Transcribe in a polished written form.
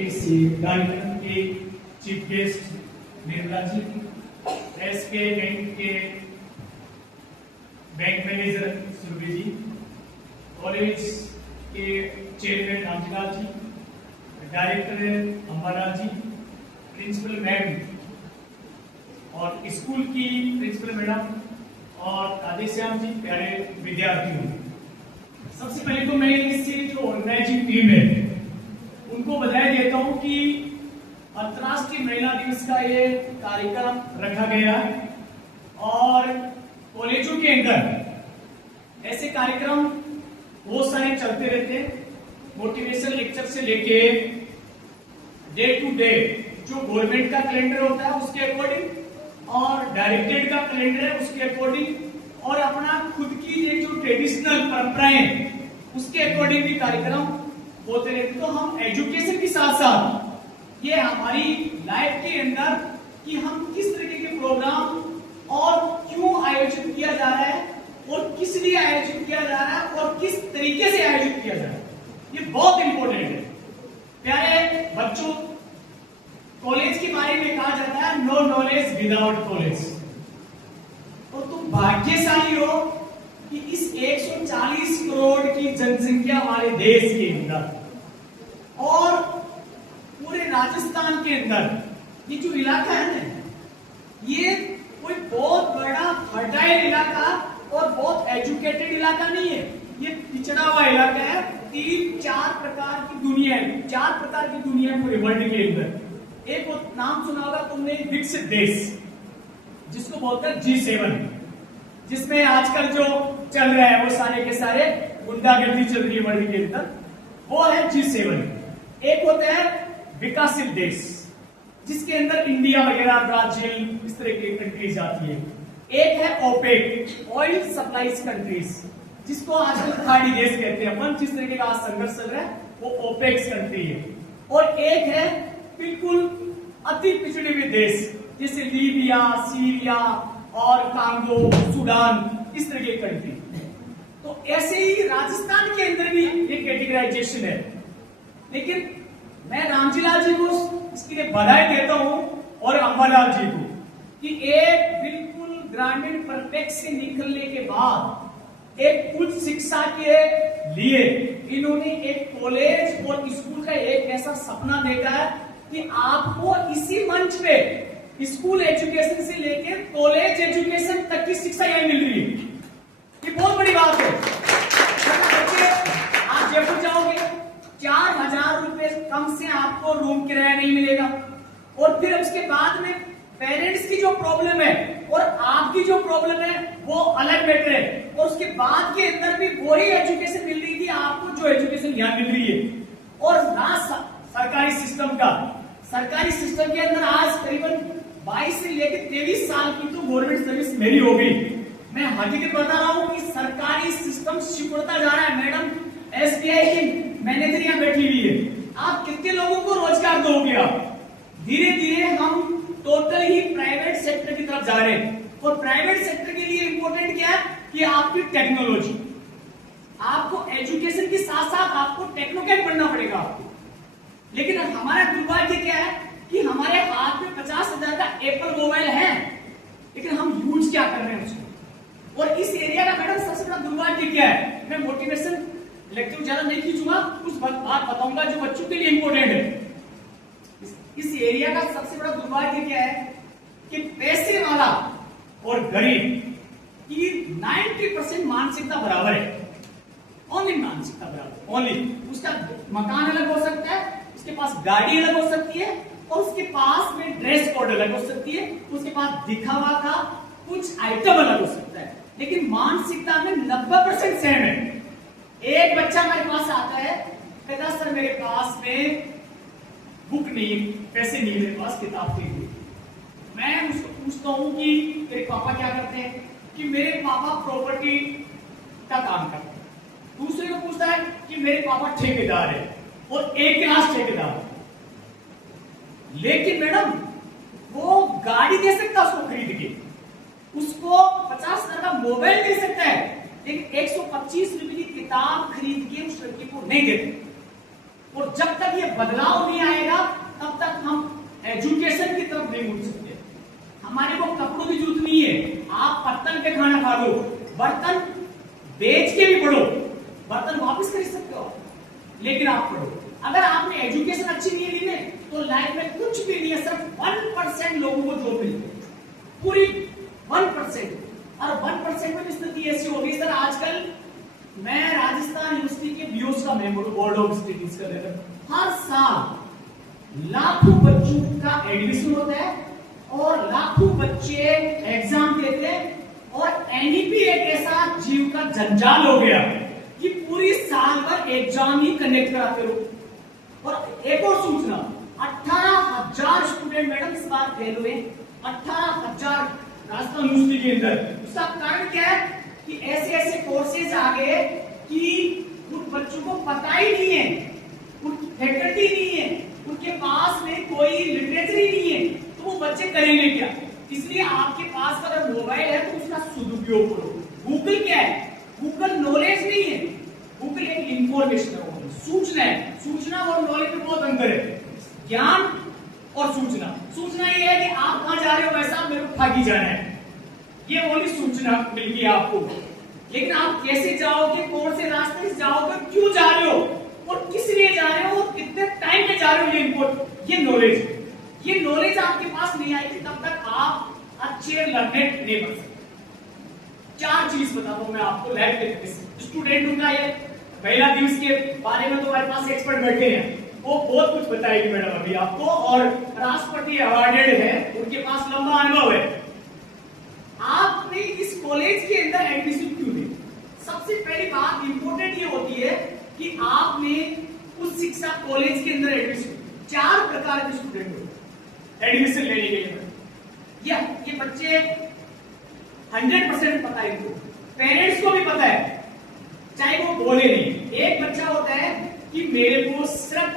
इस कार्यक्रम के chief guest Nirmala ji, SK bank के बैंक मैनेजर सुरभि जी, कॉलेज के चेयरमैन रामजीलाल जी, डायरेक्टर अंबालाल जी, प्रिंसिपल मैम और स्कूल की प्रिंसिपल मैडम और राधेश्याम जी, प्यारे विद्यार्थियों, सबसे पहले तो मैं इससे जो ऑर्गेनाइजिंग टीम है उनको बधाई देता हूं कि अंतर्राष्ट्रीय महिला दिवस का ये कार्यक्रम रखा गया है और कॉलेजों के अंदर ऐसे कार्यक्रम बहुत सारे चलते रहते हैं। मोटिवेशन लेक्चर से लेके डे टू डे जो गवर्नमेंट का कैलेंडर होता है उसके अकॉर्डिंग और डायरेक्टेड का कैलेंडर है उसके अकॉर्डिंग और अपना खुद की जो ट्रेडिशनल परंपराएं उसके अकॉर्डिंग भी कार्यक्रम होते रहते। तो हम एजुकेशन के साथ साथ ये हमारी लाइफ के अंदर कि हम किस तरीके के प्रोग्राम और क्यों आयोजित किया जा रहा है और किस लिए आयोजित किया जा रहा है और किस तरीके से आयोजित किया जा रहा है, ये बहुत इंपॉर्टेंट है। प्यारे बच्चों, कॉलेज के बारे में कहा जाता है नो नॉलेज विदाउट कॉलेज। और तुम भाग्यशाली हो कि इस 140 करोड़ की जनसंख्या हमारे देश के अंदर और पूरे राजस्थान के अंदर ये जो इलाका है ना, ये कोई बहुत बड़ा फर्टाइल इलाका और बहुत एजुकेटेड इलाका नहीं है। ये पिछड़ा हुआ इलाका है। 3-4 प्रकार की दुनिया है, 4 प्रकार की दुनिया है पूरे वर्ल्ड के अंदर। एक नाम सुना होगा तुमने, विकसित देश, जिसको बोलते हैं G7, जिसमें आजकल जो चल रहा है वो सारे के सारे गुंडागर्दी चल रही है वर्ल्ड के अंदर, वो है G7। एक होता है विकसित देश, जिसके अंदर इंडिया वगैरह, ब्राजील, इस तरह की कंट्रीज आती है। एक है ओपेक, ऑयल सप्लाईज कंट्रीज, जिसको आजकल खाड़ी देश कहते हैं अपन। जिस तरीके का आज संघर्ष चल रहा है वो ओपेक कंट्री है। और एक है बिल्कुल अति पिछड़े हुए देश, जैसे लीबिया, सीरिया और कांगो, सूडान, इस तरह की कंट्री। तो ऐसे ही राजस्थान के अंदर भी एक कैटेगराइजेशन है। लेकिन मैं रामजीलाल जी को इसके लिए बधाई देता हूं और अंबालाल जी को कि एक बिल्कुल ग्रामीण परिप्रेक्ष्य से निकलने के बाद एक उच्च शिक्षा के लिए इन्होंने एक कॉलेज और स्कूल का एक ऐसा सपना देखा है कि आपको इसी मंच पे स्कूल एजुकेशन से लेकर कॉलेज एजुकेशन तक की शिक्षा यही मिल रही है। ये बहुत बड़ी बात है। बच्चे, आप जयपुर जाओगे 4000 रुपए कम से आपको रूम किराया नहीं मिलेगा। और फिर उसके बाद में पेरेंट्स की जो प्रॉब्लम है और आपकी जो प्रॉब्लम है वो अलग मैटर है। और उसके बाद के अंदर भी वही एजुकेशन मिल रही थी आपको जो एजुकेशन यहाँ मिल रही है। और ना सरकारी सिस्टम का, सरकारी सिस्टम के अंदर आज करीबन 22 से लेकर 23 साल की तो गवर्नमेंट सर्विस मेरी हो गई। मैं हकीकत बता रहा हूं कि सरकारी सिस्टम सिकुड़ता जा रहा है। मैडम, SBI की मैनेजर यहाँ बैठी हुई है, आप कितने लोगों को रोजगार दोगे? आप धीरे धीरे हम टोटल ही प्राइवेट सेक्टर की तरफ जा रहे हैं। और प्राइवेट सेक्टर के लिए इंपॉर्टेंट क्या है कि आपकी टेक्नोलॉजी, आपको एजुकेशन के साथ साथ आपको टेक्नोक्रेट बनना पड़ेगा आपको। लेकिन हमारा दुर्भाग्य क्या है कि हमारे हाथ में 50,000 का एप्पल मोबाइल है, लेकिन हम यूज क्या कर रहे हैं उसको। और इस एरिया का मैडम सबसे बड़ा दुर्भाग्य क्या है, मैं मोटिवेशन लेक्चर ज्यादा नहीं खींचूंगा, कुछ बात बताऊंगा जो बच्चों के लिए इंपॉर्टेंट है। इस एरिया का सबसे बड़ा दुर्भाग्य क्या है कि पैसे वाला और गरीब की 90% मानसिकता बराबर है। ओनली मानसिकता बराबर, ओनली। उसका मकान अलग हो सकता है, उसके पास गाड़ी अलग हो सकती है और उसके पास में ड्रेस कोड अलग हो सकती है, उसके पास दिखावा का कुछ आइटम अलग हो सकता है, लेकिन मानसिकता में 90% सेम है। एक बच्चा मेरे पास आता है, कहता सर मेरे पास में बुक नहीं, पैसे नहीं, मेरे पास किताब नहीं। मैं उसको पूछता हूं कि तेरे पापा क्या करते हैं? कि मेरे पापा प्रॉपर्टी का काम करते हैं। दूसरे को पूछता है कि मेरे पापा ठेकेदार है और एक क्लास ठेकेदार। लेकिन मैडम वो गाड़ी दे सकता उसको खरीद के, उसको 50,000 का मोबाइल दे सकता है, लेकिन 125 रुपए की किताब खरीद के उस लड़के को नहीं देते। और जब तक ये बदलाव नहीं आएगा तब तक हम एजुकेशन की तरफ नहीं मुड़ सकते। हमारे को कपड़ों की जरूरत नहीं है, आप पत्तन पे खाना खा लो, बर्तन बेच के भी पढ़ो, बर्तन वापस खरीद सकते हो, लेकिन आप पढ़ो। अगर आपने एजुकेशन अच्छी नहीं ली है तो लाइफ में कुछ भी नहीं है। सिर्फ 1% लोगों को जॉब मिलती है, पूरी 1%। और 1% में स्थिति ऐसी हो गई सर, आजकल मैं राजस्थान यूनिवर्सिटी के बीओस का मेंबर हूं, बोर्ड ऑफ स्टडीज का लेकर। हर साल लाखों बच्चों का एडमिशन होता है और लाखों बच्चे एग्जाम देते हैं, और एनईपी एक ऐसा जीव का जंजाल हो गया कि पूरी साल भर एग्जाम ही कनेक्ट कराते रहो। और एक और सूचना, 18,000 स्टूडेंट मैडम इस बार फेल हुए, 18,000 राजस्थान यूनिवर्सिटी के अंदर। उसका कारण क्या है कि ऐसे ऐसे कोर्सेज आ गए कि उन बच्चों को पता ही नहीं है, उनकी फैकल्टी नहीं है, उनके पास में कोई लिटरेचर ही नहीं है, तो वो बच्चे करेंगे क्या? इसलिए आपके पास अगर मोबाइल है तो उसका सदुपयोग करो। गूगल क्या है? गूगल नॉलेज नहीं है, गूगल एक इंफॉर्मेशन है, सूचना है। सूचना और नॉलेज में बहुत अंतर है, ज्ञान और सूचना। सूचना ये है कि आप कहां जा रहे हो, वैसा मेरे को भागी जाना है, ये ओनली सूचना मिल गई आपको। लेकिन आप कैसे जाओगे, कौन से रास्ते से जाओगे, क्यों जा रहे हो और किस लिए जा रहे हो, कितने टाइम में जा रहे हो, ये इंपोर्ट, ये नॉलेज। ये नॉलेज आपके पास नहीं आएगी तब तक आप अच्छे लर्नेड नहीं बन सकते। 4 चीज बताता हूं मैं आपको लाइफ के स्टूडेंट का। ये महिला दिवस के बारे में तो हमारे पास एक्सपर्ट बैठे हैं, वो बहुत कुछ बताएगी मैडम अभी आपको, और राष्ट्रपति अवार्डेड है, उनके पास लंबा अनुभव है। आपने इस कॉलेज के अंदर एडमिशन क्यों ली? सबसे पहली बात इंपॉर्टेंट ये होती है कि आपने उस शिक्षा कॉलेज के अंदर एडमिशन, 4 प्रकार के स्टूडेंट हो एडमिशन लेने के लिए। ये बच्चे 100% पता है इनको, पेरेंट्स को भी पता है, चाहे वो बोले नहीं। एक बच्चा होता है कि मेरे को सिर्फ